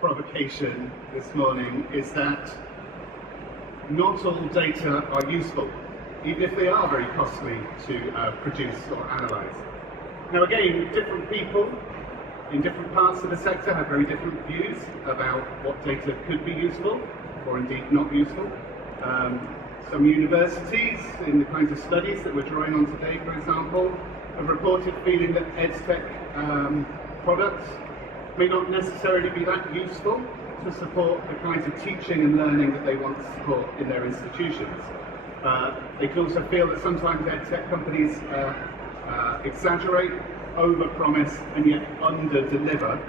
provocation this morning is that not all data are useful, even if they are very costly to produce or analyse. Now again, different people in different parts of the sector have very different views about what data could be useful or indeed not useful. Some universities, in the kinds of studies that we're drawing on today, for example, have reported feeling that EdTech products may not necessarily be that useful to support the kinds of teaching and learning that they want to support in their institutions. They can also feel that sometimes EdTech companies exaggerate, over-promise, and yet under-deliver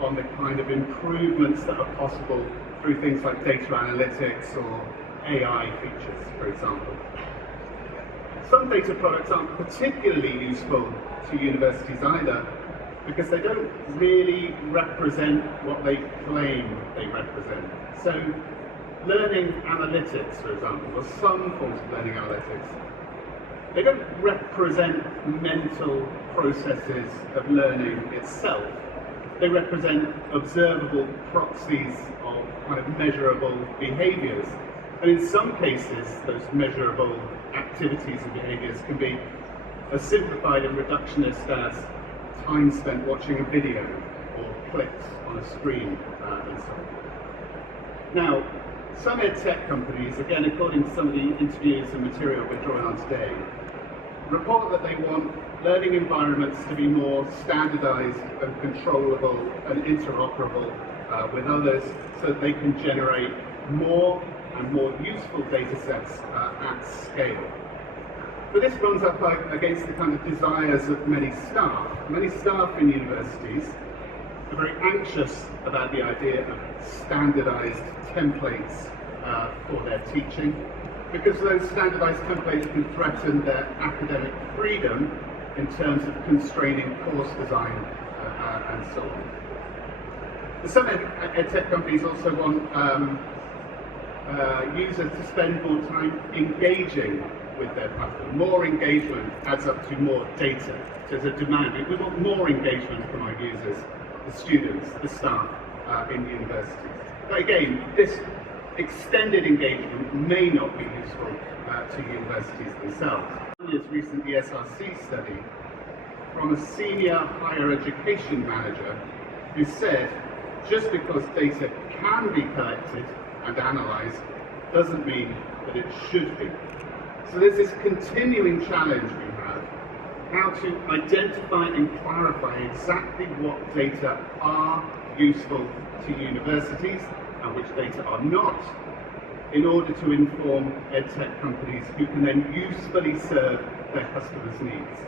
on the kind of improvements that are possible through things like data analytics or AI features, for example. Some data products aren't particularly useful to universities either, because they don't really represent what they claim they represent. So, learning analytics, for example, or some forms of learning analytics, they don't represent mental processes of learning itself. They represent observable proxies of kind of measurable behaviours. And in some cases, those measurable activities and behaviours can be as simplified and reductionist as time spent watching a video or clicks on a screen and so on. Now, some EdTech companies, again according to some of the interviews and material we're drawing on today, report that they want learning environments to be more standardised and controllable and interoperable with others so that they can generate more and more useful data sets at scale. But this runs up against the kind of desires of many staff. Many staff in universities are very anxious about the idea of standardised templates for their teaching, because those standardised templates can threaten their academic freedom in terms of constraining course design and so on. Some EdTech companies also want users to spend more time engaging with their platform. More engagement adds up to more data. There's a demand. We want more engagement from our users, the students, the staff in universities. But again, this extended engagement may not be useful to universities themselves. This recent ESRC study from a senior higher education manager who said, just because data can be collected and analysed doesn't mean that it should be. So there's this continuing challenge we have, how to identify and clarify exactly what data are useful to universities and which data are not, in order to inform EdTech companies who can then usefully serve their customers' needs.